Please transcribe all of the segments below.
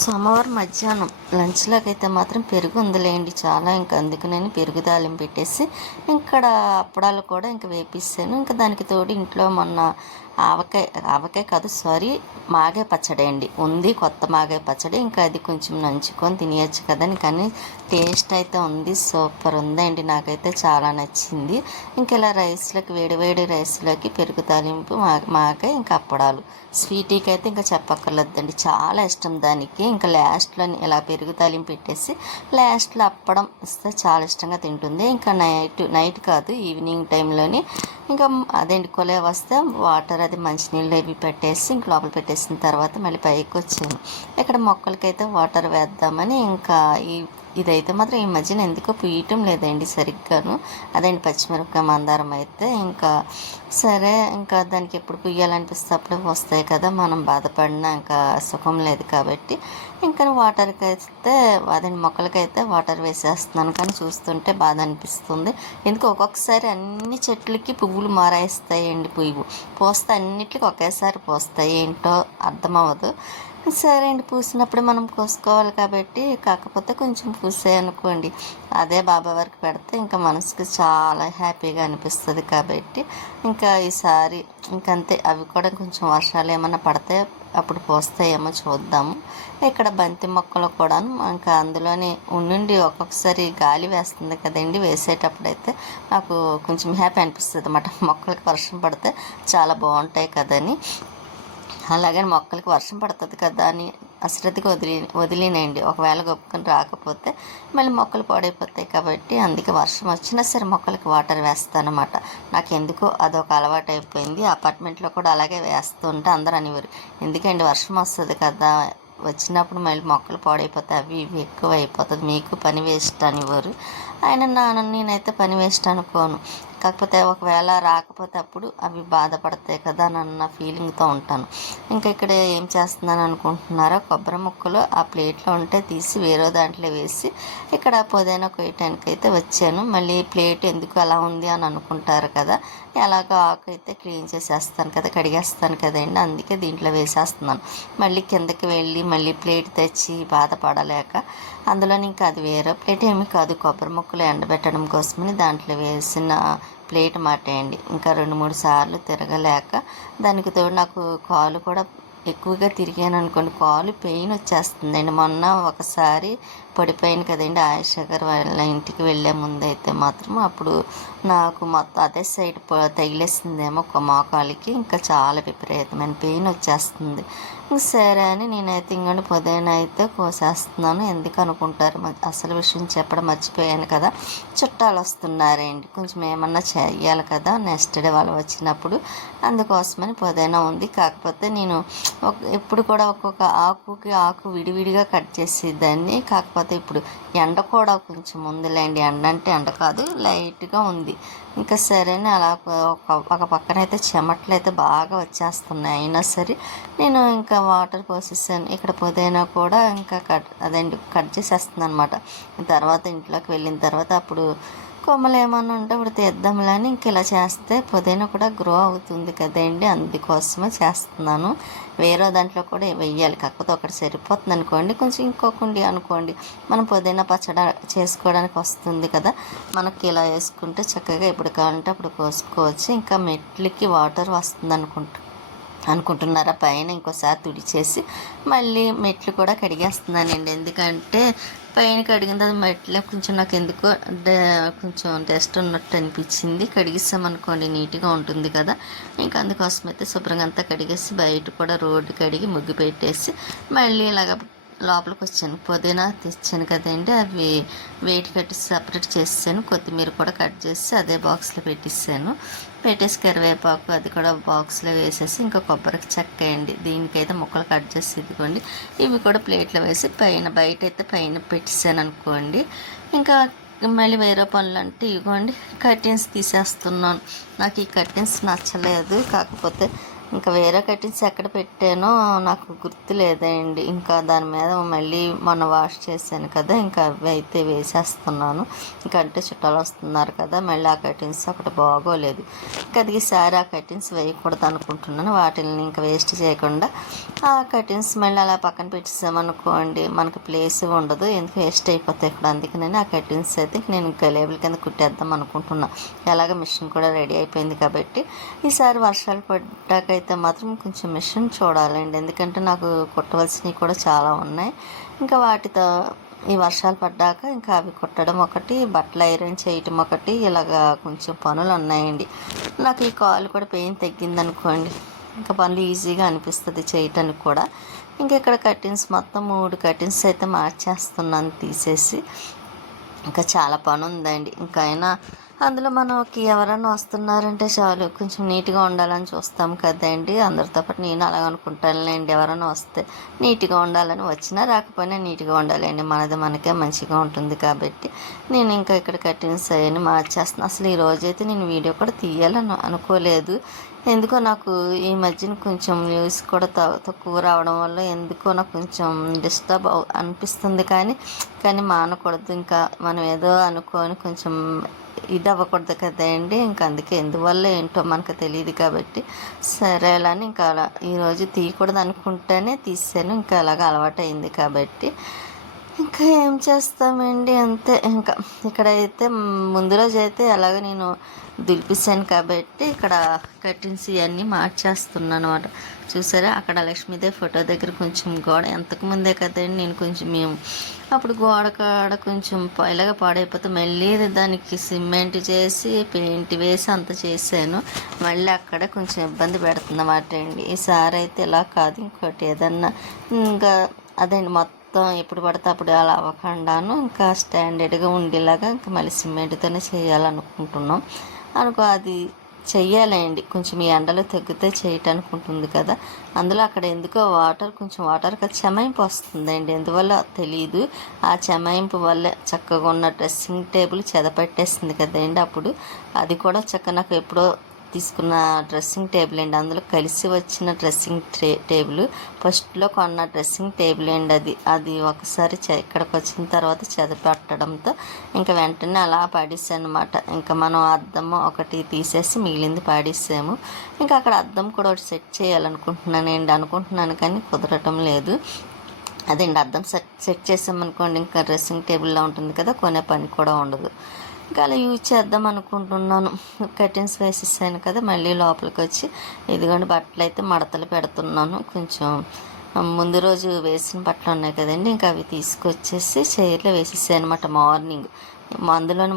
సోమవారం మధ్యాహ్నం లంచ్లోకి అయితే మాత్రం పెరుగు ఉందిలేండి చాలా. ఇంకా అందుకు నేను పెరుగు తాలింపు పెట్టేసి ఇక్కడ అప్పడాలు కూడా ఇంకా వేపిస్తాను. ఇంకా దానికి తోడు ఇంట్లో మొన్న ఆవకాయ కాదు సారీ మాగాయ పచ్చడి అండి ఉంది, కొత్త మాగాయ పచ్చడి. ఇంకా అది కొంచెం నంచుకొని తినేయచ్చు కదని, కానీ టేస్ట్ అయితే ఉంది, సూపర్ ఉందండి. నాకైతే చాలా నచ్చింది. ఇంకా ఇలా రైస్లోకి వేడి రైస్లోకి పెరుగు తాలింపు మాగాయ ఇంకా అప్పడాలు. స్వీటీకి అయితే ఇంకా చెప్పక్కర్లేదండి, చాలా ఇష్టం దానికి. ఇంకా లాస్ట్లో ఇలా పెరుగు తాలింపు పెట్టేసి లాస్ట్లో అప్పడం ఇస్తే చాలా ఇష్టంగా తింటుంది. ఇంకా నైట్ కాదు ఈవినింగ్ టైంలోని ఇంకా అదేంటి కొలే వస్తే వాటర్ అది మంచినీళ్ళు అవి పెట్టేసి ఇంక లోపల పెట్టేసిన తర్వాత మళ్ళీ పైకి వచ్చాను. ఇక్కడ మొక్కలకైతే వాటర్ వేద్దామని. ఇంకా ఇదైతే మాత్రం ఈ మధ్యన ఎందుకో పూయటం లేదండి సరిగ్గాను. అదేంటి పచ్చిమిరపకాయ మందారం అయితే ఇంకా సరే, ఇంకా దానికి ఎప్పుడు పుయ్యాలనిపిస్తే అప్పుడు వస్తాయి కదా, మనం బాధపడినా ఇంకా సుఖం లేదు కాబట్టి ఇంకా వాటర్కి అయితే అదేంటి మొక్కలకైతే వాటర్ వేసేస్తున్నాను. కానీ చూస్తుంటే బాధ అనిపిస్తుంది. ఎందుకు ఒక్కొక్కసారి అన్ని చెట్లకి పువ్వులు మారాయిస్తాయండి, పువ్వు పోస్తే అన్నిటికి ఒకేసారి పోస్తాయి, ఏంటో అర్థమవ్వదు. సరే అండి, పూసినప్పుడు మనం కోసుకోవాలి కాబట్టి, కాకపోతే కొంచెం పూసాయి అనుకోండి అదే బాబా వారికి పెడితే ఇంకా మనసుకి చాలా హ్యాపీగా అనిపిస్తుంది. కాబట్టి ఇంకా ఈసారి ఇంకంతే, అవి కూడా కొంచెం వర్షాలు ఏమన్నా పడితే అప్పుడు పోస్తాయేమో చూద్దాము. ఇక్కడ బంతి మొక్కలు కూడా ఇంకా అందులోనే ఉండి ఒక్కొక్కసారి గాలి వేస్తుంది కదండి, వేసేటప్పుడైతే నాకు కొంచెం హ్యాపీ అనిపిస్తుంది అన్నమాట. మొక్కలకి వర్షం పడితే చాలా బాగుంటాయి కదని. అలాగే మొక్కలకి వర్షం పడుతుంది కదా అని అశ్రద్ధగా వదిలినండి. ఒకవేళ గొప్పకొని రాకపోతే మళ్ళీ మొక్కలు పాడైపోతాయి కాబట్టి అందుకే వర్షం వచ్చినా సరే మొక్కలకి వాటర్ వేస్తానమాట. నాకు ఎందుకో అదొక అలవాటు అయిపోయింది. అపార్ట్మెంట్లో కూడా అలాగే వేస్తూ ఉంటే అందరూ అనేవారు, ఎందుకండి వర్షం వస్తుంది కదా వచ్చినప్పుడు మళ్ళీ మొక్కలు పాడైపోతాయి, అవి ఇవి ఎక్కువ అయిపోతుంది, మీకు పని వేస్ట్ అనేవారు. నేనైతే పని వేస్ట్ అనుకోను. కాకపోతే ఒకవేళ రాకపోతే అప్పుడు అవి బాధపడతాయి కదా అన్న ఫీలింగ్తో ఉంటాను. ఇంకా ఇక్కడ ఏం చేస్తున్నాను అనుకుంటున్నారో, కొబ్బరి ముక్కలు ఆ ప్లేట్లో ఉంటే తీసి వేరే దాంట్లో వేసి ఇక్కడ పుదీనా కొయ్యటానికి అయితే వచ్చాను. మళ్ళీ ప్లేట్ ఎందుకు అలా ఉంది అని అనుకుంటారు కదా, ఎలాగో ఆకు అయితే క్లీన్ చేసేస్తాను కదా, కడిగేస్తాను కదండి, అందుకే దీంట్లో వేసేస్తున్నాను. మళ్ళీ కిందకి వెళ్ళి మళ్ళీ ప్లేట్ తెచ్చి బాధపడలేక అందులోని ఇంకా అది వేరే ప్లేట్ ఏమీ కాదు, కొబ్బరి ముక్కలు ఎండబెట్టడం కోసమని దాంట్లో వేసిన ప్లేట్ మాటేయండి. ఇంకా 2-3 సార్లు తిరగలేక దానికి తోడు నాకు కాలు కూడా ఎక్కువగా తిరిగాను అనుకోండి, కాలు పెయిన్ వచ్చేస్తుందండి. మొన్న ఒకసారి పడిపోయాను కదండి ఆయుష గారు వాళ్ళ ఇంటికి వెళ్ళే ముందు అయితే మాత్రం, అప్పుడు నాకు మొత్తం అదే సైడ్ తగిలేసిందేమో ఒక మోకాలికి, ఇంకా చాలా విపరీతమైన పెయిన్ వచ్చేస్తుంది. సరే అని నేనైతే ఇంకొండి పుదీనా అయితే కోసేస్తున్నాను. ఎందుకు అనుకుంటారు, అసలు విషయం చెప్పడం మర్చిపోయాను కదా, చుట్టాలు వస్తున్నారండి, కొంచెం ఏమన్నా చేయాలి కదా నెక్స్ట్ డే వాళ్ళు వచ్చినప్పుడు, అందుకోసమని పుదీనా ఉంది. కాకపోతే నేను ఎప్పుడు కూడా ఒక్కొక్క ఆకు విడివిడిగా కట్ చేసేదాన్ని. కాకపోతే ఇప్పుడు ఎండ కూడా కొంచెం ఉందిలేండి, ఎండ అంటే ఎండ కాదు లైట్గా ఉంది. ఇంకా సరేనే అలా ఒక పక్కన అయితే చెమటలు అయితే బాగా వచ్చేస్తున్నాయి. అయినా సరే నేను ఇంకా వాటర్ పోసేసాను. ఇక్కడ పుదీనా కూడా ఇంకా కట్ చేసేస్తున్నాను అనమాట. తర్వాత ఇంట్లోకి వెళ్ళిన తర్వాత అప్పుడు కొమ్మలు ఏమన్నా ఉంటే ఇప్పుడు తీద్దాంలే అని ఇంక ఇలా చేస్తే పుదీనా కూడా గ్రో అవుతుంది కదండి, అందుకోసమే చేస్తున్నాను. వేరే దాంట్లో కూడా వెయ్యాలి, కాకపోతే ఒకటి సరిపోతుంది అనుకోండి, కొంచెం ఇంకొకండి అనుకోండి మనం పుదీనా పచ్చడి చేసుకోవడానికి వస్తుంది కదా, మనకి ఇలా వేసుకుంటే చక్కగా ఎప్పుడు కావాలంటే అప్పుడు కోసుకోవచ్చు. ఇంకా మెట్లకి వాటర్ వస్తుంది అనుకుంటున్నారా, పైన ఇంకోసారి తుడిచేసి మళ్ళీ మెట్లు కూడా కడిగేస్తున్నానండి. ఎందుకంటే పైన కడిగిన తర్వాత మెట్లు కొంచెం నాకు ఎందుకో కొంచెం డస్ట్ ఉన్నట్టు అనిపించింది. కడిగిస్తామనుకోండి నీట్గా ఉంటుంది కదా, ఇంకా అందుకోసం అయితే శుభ్రంగా అంతా కడిగేసి బయట కూడా రోడ్డు కడిగి ముగ్గు పెట్టేసి మళ్ళీ ఇలాగ లోపలికి వచ్చాను. పుదీనా తెచ్చాను కదండి, అవి వెయిట్ కట్టి సపరేట్ చేసాను. కొత్తిమీర కూడా కట్ చేసి అదే బాక్స్లో పెట్టేసి కరివేపాకు అది కూడా బాక్స్లో వేసేసి ఇంకా కొబ్బరికి చెక్కేయండి, దీనికైతే ముక్కలు కట్ చేసి ఇదిగోండి ఇవి కూడా ప్లేట్లో వేసి బయట అయితే పైన పెట్టేసాను అనుకోండి. ఇంకా మళ్ళీ వేరే పనులు అంటే ఇవ్వండి కర్టెన్స్ తీసేస్తున్నాను. నాకు ఈ కర్టెన్స్ నచ్చలేదు, కాకపోతే ఇంకా వేరే కటింగ్స్ ఎక్కడ పెట్టానో నాకు గుర్తు లేదండి. ఇంకా దాని మీద మళ్ళీ మొన్న వాష్ చేశాను కదా, ఇంకా అవి అయితే వేసేస్తున్నాను. ఇంకా అంటే చుట్టాలు వస్తున్నారు కదా, మళ్ళీ ఆ కటింగ్స్ ఒకటి బాగోలేదు. ఇంకా అది ఈసారి ఆ కటింగ్స్ వేయకూడదు అనుకుంటున్నాను. వాటిని ఇంకా వేస్ట్ చేయకుండా ఆ కటింగ్స్ మళ్ళీ అలా పక్కన పెట్టేసామనుకోండి, మనకు ప్లేస్ ఉండదు, ఎందుకు వేస్ట్ అయిపోతాయి ఇక్కడ. అందుకని ఆ కటింగ్స్ అయితే నేను ఇంకా లేబుల్ కింద కుట్టేద్దాం అనుకుంటున్నా. ఎలాగ మిషన్ కూడా రెడీ అయిపోయింది కాబట్టి ఈసారి వర్షాలు పడ్డాకైతే మాత్రం కొంచెం మిషన్ చూడాలండి. ఎందుకంటే నాకు కుట్టవలసినవి కూడా చాలా ఉన్నాయి. ఇంకా వాటితో ఈ వర్షాలు పడ్డాక ఇంకా అవి కుట్టడం ఒకటి, బట్టలు ఐరన్ చేయటం ఒకటి, ఇలాగా కొంచెం పనులు ఉన్నాయండి. నాకు ఈ కాలు కూడా పెయిన్ తగ్గిందనుకోండి, ఇంకా పనులు ఈజీగా అనిపిస్తుంది చేయటానికి కూడా. ఇంకా ఇక్కడ కటింగ్స్ మొత్తం 3 కటింగ్స్ అయితే మార్చేస్తున్నాను తీసేసి. ఇంకా చాలా పని ఉందండి. ఇంకా అయినా అందులో మనకి ఎవరైనా వస్తున్నారంటే చాలు, కొంచెం నీట్గా ఉండాలని చూస్తాం కదండి. అందరితో పాటు నేను అలాగ అనుకుంటానులేండి. ఎవరైనా వస్తే నీట్గా ఉండాలని, వచ్చినా రాకపోయినా నీట్గా ఉండాలండి. మనది మనకే మంచిగా ఉంటుంది కాబట్టి నేను ఇంకా ఇక్కడ కటింగ్స్ అవన్నీ మార్చేస్తున్నాను. అసలు ఈ రోజైతే నేను వీడియో కూడా తీయాలని అనుకోలేదు. ఎందుకో నాకు ఈ మధ్యన కొంచెం వ్యూస్ కూడా తక్కువ రావడం వల్ల ఎందుకో నాకు కొంచెం డిస్టర్బ్ అనిపిస్తుంది. కానీ మానకూడదు, ఇంకా మనం ఏదో అనుకొని కొంచెం ఇది అవ్వకూడదు కదండి. ఇంకా అందుకే ఎందువల్ల ఏంటో మనకు తెలియదు కాబట్టి సరే అని ఇంకా అలా ఈరోజు తీయకూడదు అనుకుంటేనే తీసాను. ఇంకా అలాగ అలవాటు అయింది కాబట్టి ఇంకా ఏం చేస్తామండి, అంతే. ఇంకా ఇక్కడైతే ముందు రోజు అయితే అలాగ నేను దులిపిస్తాను కాబట్టి ఇక్కడ కటింగ్స్ ఇవన్నీ మార్చేస్తున్నాను అనమాట. చూసారా, అక్కడ లక్ష్మీదేవి ఫోటో దగ్గర కొంచెం గోడ ఎంతకు ముందే కదండి నేను కొంచెం అప్పుడు గోడ కాడ కొంచెం ఇలాగ పాడైపోతే మళ్ళీ దానికి సిమెంట్ చేసి పెయింట్ వేసి అంత చేశాను. మళ్ళీ అక్కడ కొంచెం ఇబ్బంది పెడుతుందన్నమాట అండి. ఈసారి అయితే ఇలా కాదు, ఇంకోటి ఏదన్నా ఇంకా అదండి మొత్తం ఎప్పుడు పడితే అప్పుడు అలా అవ్వకుండాను ఇంకా స్టాండర్డ్గా ఉండేలాగా ఇంకా మళ్ళీ సిమెంట్తోనే చేయాలనుకుంటున్నాం అది చెయ్యాలండి. కొంచెం ఈ ఎండలో తగ్గితే చేయటానికి ఉంటుంది కదా. అందులో అక్కడ ఎందుకో కొంచెం వాటర్ చెమాయింపు వస్తుందండి, ఎందువల్ల తెలియదు. ఆ చెమాయింపు వల్ల చక్కగా ఉన్న డ్రెస్సింగ్ టేబుల్ చెదపట్టేస్తుంది కదండి. అప్పుడు అది కూడా చక్కగా నాకు ఎప్పుడో తీసుకున్న డ్రెస్సింగ్ టేబుల్ అండి. అందులో కలిసి వచ్చిన డ్రెస్సింగ్ టేబుల్, ఫస్ట్లో కొన్న డ్రెస్సింగ్ టేబుల్ అండి. అది ఒకసారి ఇక్కడికి వచ్చిన తర్వాత చెదపట్టడంతో ఇంకా వెంటనే అలా పాడేసాను అనమాట. ఇంకా మనం అద్దం ఒకటి తీసేసి మిగిలింది పాడేసాము. ఇంకా అక్కడ అద్దం కూడా ఒకటి సెట్ చేయాలనుకుంటున్నాను కానీ కుదరటం లేదు. అదేండి, అద్దం సెట్ చేసామనుకోండి ఇంకా డ్రెస్సింగ్ టేబుల్లో ఉంటుంది కదా, కొనే పని కూడా ఉండదు. ఇంకా అలా యూజ్ చేద్దాం అనుకుంటున్నాను. కర్టెన్స్ వేసేసాను కదా, మళ్ళీ లోపలికి వచ్చి ఇదిగోండి బట్టలు అయితే మడతలు పెడుతున్నాను. కొంచెం ముందు రోజు వేసిన బట్టలు ఉన్నాయి కదండి, ఇంకా అవి తీసుకొచ్చేసి చైర్లో వేసేసాను అనమాట. మార్నింగ్ అందులోని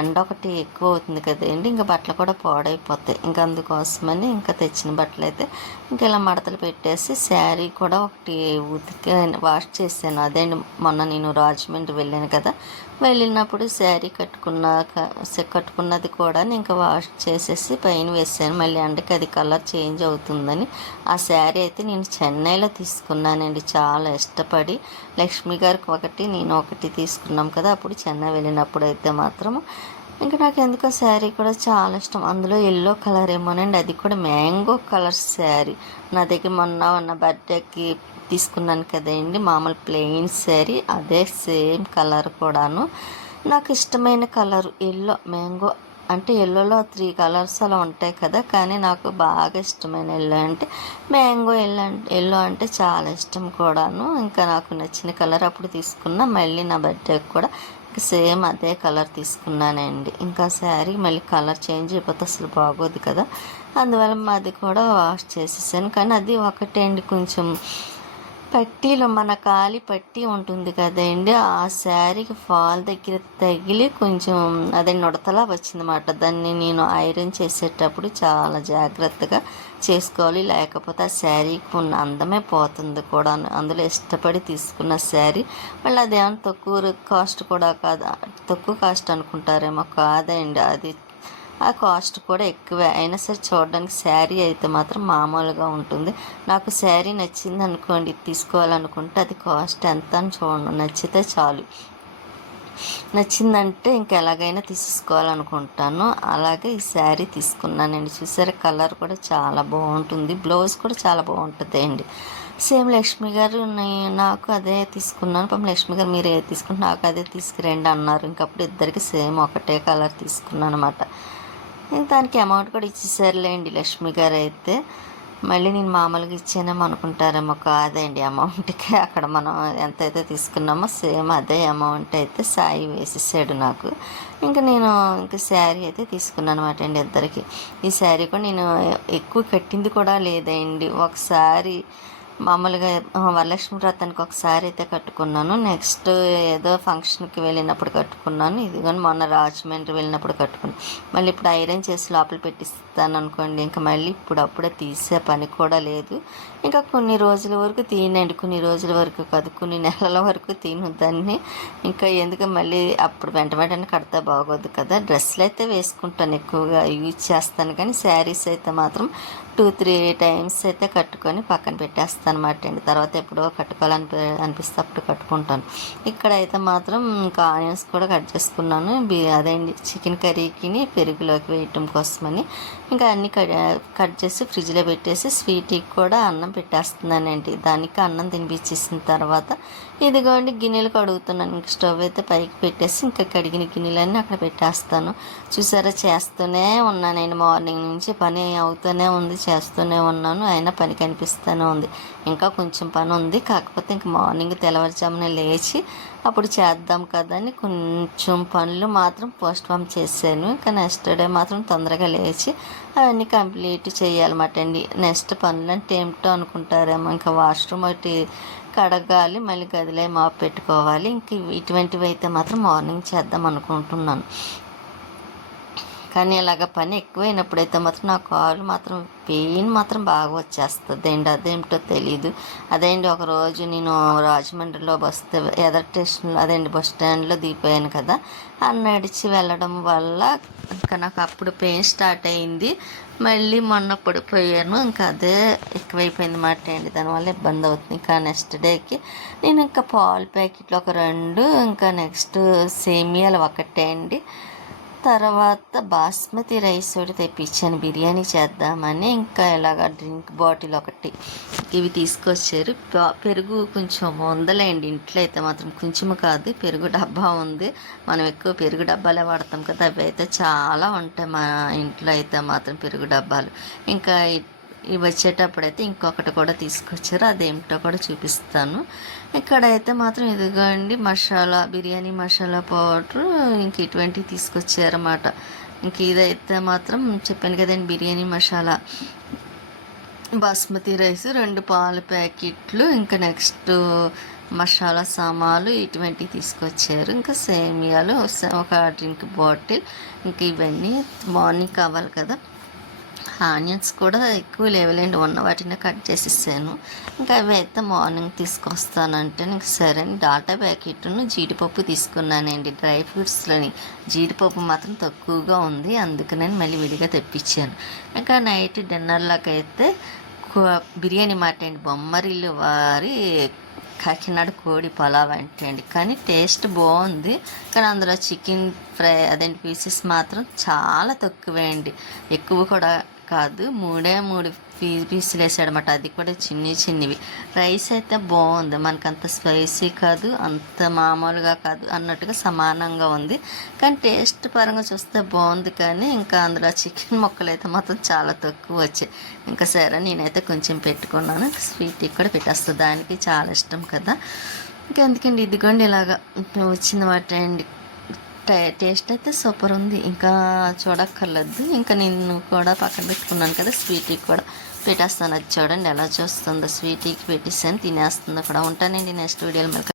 ఎండ ఒకటి ఎక్కువ అవుతుంది కదండి, ఇంకా బట్టలు కూడా పాడైపోతాయి. ఇంకా అందుకోసమని ఇంకా తెచ్చిన బట్టలు అయితే ఇంకా ఇలా మడతలు పెట్టేసి శారీ కూడా ఒకటి ఉతికి వాష్ చేశాను. అదేండి, మొన్న నేను రాజమండ్రి వెళ్ళాను కదా, వెళ్ళినప్పుడు శారీ కట్టుకున్నది కూడా ఇంకా వాష్ చేసేసి పైన వేసాను. మళ్ళీ ఎండకి అది కలర్ చేంజ్ అవుతుందని ఆ శారీ అయితే నేను చెన్నైలో తీసుకున్నానండి. చాలా ఇష్టపడి లక్ష్మి గారికి ఒకటి నేను ఒకటి తీసుకున్నాం కదా, అప్పుడు చెన్నై వెళ్ళినప్పుడు అయితే మాత్రం ఇంకా నాకు ఎందుకో శారీ కూడా చాలా ఇష్టం. అందులో ఎల్లో కలర్ ఏమోనండి, అది కూడా మ్యాంగో కలర్ శారీ. నా దగ్గర మొన్న బర్త్డేకి తీసుకున్నాను కదండి మామూలు ప్లెయిన్ శారీ, అదే సేమ్ కలర్ కూడాను. నాకు ఇష్టమైన కలర్ ఎల్లో, మ్యాంగో అంటే ఎల్లోలో 3 కలర్స్ అలా ఉంటాయి కదా, కానీ నాకు బాగా ఇష్టమైన ఎల్లో అంటే మ్యాంగో ఎల్లో అంటే చాలా ఇష్టం కూడాను. ఇంకా నాకు నచ్చిన కలర్ అప్పుడు తీసుకున్నా. మళ్ళీ నా బర్త్డేకి కూడా సేమ్ అదే కలర్ తీసుకున్నానండి. ఇంకా శారీ మళ్ళీ కలర్ చేంజ్ అయిపోతే అసలు బాగోదు కదా, అందువల్ల అది కూడా వాష్ చేసేసాను. కానీ అది ఒకటే అండి, కొంచెం పట్టీలో మన కాలి పట్టీ ఉంటుంది కదండి, ఆ శారీకి ఫాల్ దగ్గర తగిలి కొంచెం అదే నుడతలా వచ్చిందన్నమాట. దాన్ని నేను ఐరన్ చేసేటప్పుడు చాలా జాగ్రత్తగా చేసుకోవాలి, లేకపోతే ఆ శారీకి ఉన్న అందమే పోతుంది కూడా. అందులో ఇష్టపడి తీసుకున్న శారీ, మళ్ళీ అదేమన్నా తక్కువ కాస్ట్ కూడా కాదు, తక్కువ కాస్ట్ అనుకుంటారేమో, కాదండి, అది ఆ కాస్ట్ కూడా ఎక్కువే. అయినా సరే చూడడానికి శారీ అయితే మాత్రం మామూలుగా ఉంటుంది. నాకు శారీ నచ్చింది అనుకోండి, తీసుకోవాలనుకుంటే అది కాస్ట్ ఎంత అని చూడండి, నచ్చితే చాలు. నచ్చిందంటే ఇంకా ఎలాగైనా తీసుకోవాలనుకుంటాను. అలాగే ఈ శారీ తీసుకున్నానండి. చూసారా కలర్ కూడా చాలా బాగుంటుంది, బ్లౌజ్ కూడా చాలా బాగుంటుంది. సేమ్ లక్ష్మి గారు నాకు అదే తీసుకున్నాను. పాపం లక్ష్మి గారు మీరు ఏది తీసుకుంటే నాకు అదే తీసుకురండి అన్నారు. ఇంకప్పుడు ఇద్దరికి సేమ్ ఒకటే కలర్ తీసుకున్నాను అనమాట. దానికి అమౌంట్ కూడా ఇచ్చేసారులేండి లక్ష్మి గారు అయితే. మళ్ళీ నేను మామూలుగా ఇచ్చానేమో అనుకుంటారేమో, కాదండి అమౌంట్కి అక్కడ మనం ఎంతైతే తీసుకున్నామో సేమ్ అదే అమౌంట్ అయితే సాయి వేసేసాడు నాకు. నేను శారీ అయితే తీసుకున్నాను అనమాట అండి ఇద్దరికి. ఈ శారీ కూడా నేను ఎక్కువ కట్టింది కూడా లేదండి. ఒకసారి మామూలుగా వరలక్ష్మి వ్రతానికి ఒకసారి అయితే కట్టుకున్నాను. నెక్స్ట్ ఏదో ఫంక్షన్కి వెళ్ళినప్పుడు కట్టుకున్నాను. ఇది కానీ మొన్న రాజమండ్రి వెళ్ళినప్పుడు కట్టుకున్నాను. మళ్ళీ ఇప్పుడు ఐరన్ చేసి లోపల పెట్టిస్తాను అనుకోండి, ఇంకా మళ్ళీ అప్పుడే తీసే పని కూడా లేదు. ఇంకా కొన్ని రోజుల వరకు తీనండి, కొన్ని రోజుల వరకు కాదు, కొన్ని నెలల వరకు తీను దాన్ని. ఇంకా ఎందుకు మళ్ళీ అప్పుడు వెంటనే కడితే బాగోదు కదా. డ్రెస్సులు అయితే వేసుకుంటాను, ఎక్కువగా యూజ్ చేస్తాను, కానీ శారీస్ అయితే మాత్రం 2-3 టైమ్స్ అయితే కట్టుకొని పక్కన పెట్టేస్తాను అనమాట అండి. తర్వాత ఎప్పుడో అనిపిస్తే అప్పుడు కట్టుకుంటాను. ఇక్కడైతే మాత్రం ఇంకా ఆనియన్స్ కూడా కట్ చేసుకున్నాను. అదేండి చికెన్ కర్రీకి పెరుగులోకి వేయటం కోసమని ఇంకా అన్నీ కట్ చేసి ఫ్రిడ్జ్లో పెట్టేసి స్వీట్కి కూడా అన్నం పెట్టేస్తున్నానండి. దానికి అన్నం తినిపించేసిన తర్వాత ఇదిగోండి గిన్నెలు కడుగుతున్నాను. ఇంక స్టవ్ అయితే పైకి పెట్టేసి ఇంకా కడిగిన గిన్నెలన్నీ అక్కడ పెట్టేస్తాను. చూసారా చేస్తూనే ఉన్నానండి, మార్నింగ్ నుంచి పని అవుతూనే ఉంది, చేస్తూనే ఉన్నాను, అయినా పని కనిపిస్తూనే ఉంది. ఇంకా కొంచెం పని ఉంది, కాకపోతే ఇంక మార్నింగ్ తెల్లవారుజామున లేచి అప్పుడు చేద్దాం కదా అని కొంచెం పనులు మాత్రం పోస్ట్ పోన్ చేశాను. ఇంకా నెక్స్ట్ డే మాత్రం తొందరగా లేచి అవన్నీ కంప్లీట్ చేయాలన్నమాట అండి. నెక్స్ట్ పనులు అంటే ఏమిటో అనుకుంటారేమో, ఇంకా వాష్రూమ్ ఒకటి కడగాలి, మళ్ళీ గదిలో మాపు పెట్టుకోవాలి. ఇంక ఇటువంటివి అయితే మాత్రం మార్నింగ్ చేద్దాం అనుకుంటున్నాను. కానీ ఇలాగ పని ఎక్కువైనప్పుడైతే మాత్రం నా కాలు మాత్రం పెయిన్ మాత్రం బాగా వచ్చేస్తుంది అండి, అదేమిటో తెలీదు. అదేంటి ఒకరోజు నేను రాజమండ్రిలో ఎదర్ స్టేషన్లో బస్ స్టాండ్లో దిగిపోయాను కదా, నడిచి వెళ్ళడం వల్ల ఇంకా నాకు అప్పుడు పెయిన్ స్టార్ట్ అయింది. మళ్ళీ మొన్న పడిపోయాను, ఇంకా అదే ఎక్కువైపోయింది మాట అండి, దానివల్ల ఇబ్బంది అవుతుంది. ఇంకా నెక్స్ట్ డేకి నేను ఇంకా పాలు ప్యాకెట్లు ఒక 2, ఇంకా నెక్స్ట్ సేమియాలు ఒకటే అండి, తర్వాత బాస్మతి రైస్ ఒకటి తెప్పించాను బిర్యానీ చేద్దామని. ఇంకా ఇలాగ డ్రింక్ బాటిల్ ఒకటి ఇవి తీసుకొచ్చారు. పెరుగు కొంచెం ఉందలేండి ఇంట్లో అయితే మాత్రం, కొంచెము కాదు, పెరుగు డబ్బా ఉంది. మనం ఎక్కువ పెరుగు డబ్బాలే వాడతాం కదా, అవి అయితే చాలా ఉంటాయి మా ఇంట్లో అయితే మాత్రం పెరుగు డబ్బాలు. ఇంకా ఇవి వచ్చేటప్పుడైతే ఇంకొకటి కూడా తీసుకొచ్చారు, అదేమిటో కూడా చూపిస్తాను. ఇక్కడైతే మాత్రం ఇదిగోండి మసాలా, బిర్యానీ మసాలా పౌడరు ఇంక ఇటువంటివి తీసుకొచ్చారన్నమాట. ఇంక ఇదైతే మాత్రం చెప్పాను కదండి బిర్యానీ మసాలా, బాస్మతి రైస్, 2 పాల ప్యాకెట్లు, ఇంకా నెక్స్ట్ మసాలా సామాన్లు ఇటువంటివి తీసుకొచ్చారు. ఇంకా సేమియాలు, ఒక డ్రింక్ బాటిల్, ఇంకా ఇవన్నీ మార్నింగ్ కావాలి కదా. ఆనియన్స్ కూడా ఎక్కువ లేవలేండి, ఉన్న వాటిని కట్ చేసేసాను. ఇంకా అవి అయితే మార్నింగ్ తీసుకొస్తానంటే నీకు సరే అని డాటా ప్యాకెట్ను జీడిపప్పు తీసుకున్నానండి. డ్రై ఫ్రూట్స్లోని జీడిపప్పు మాత్రం తక్కువగా ఉంది, అందుకని మళ్ళీ విడిగా తెప్పించాను. ఇంకా నైట్ డిన్నర్లోకైతే బిర్యానీ మాట అండి, బొమ్మరిల్లు వారి కాకినాడ కోడి పలావ్ అంటే అండి, కానీ టేస్ట్ బాగుంది. కానీ అందులో చికెన్ ఫ్రై పీసెస్ మాత్రం చాలా తక్కువే అండి, ఎక్కువ కూడా కాదు, 3 పీసులు వేసాడనమాట, అది కూడా చిన్నవి. రైస్ అయితే బాగుంది, మనకు అంత స్పైసీ కాదు, అంత మామూలుగా కాదు అన్నట్టుగా సమానంగా ఉంది. కానీ టేస్ట్ పరంగా చూస్తే బాగుంది, కానీ ఇంకా అందులో చికెన్ ముక్కలు అయితే మాత్రం చాలా తక్కువ వచ్చాయి. ఇంకా సరే నేనైతే కొంచెం పెట్టుకున్నాను, స్వీట్ కూడా పెట్టేస్తాను, దానికి చాలా ఇష్టం కదా. ఇంకా ఎందుకండి ఇదిగోండి ఇలాగా వచ్చిందన్నమాట అండి. టేస్ట్ అయితే సూపర్ ఉంది, ఇంకా చూడక్కర్లేదు. ఇంకా నేను కూడా పక్కన పెట్టుకున్నాను కదా, స్వీట్కి కూడా పెట్టేస్తాను. అది చూడండి ఎలా చూస్తుందో, స్వీట్కి పెట్టేసాను, తినేస్తుందో కూడా. ఉంటానండి నెక్స్ట్ వీడియోలో.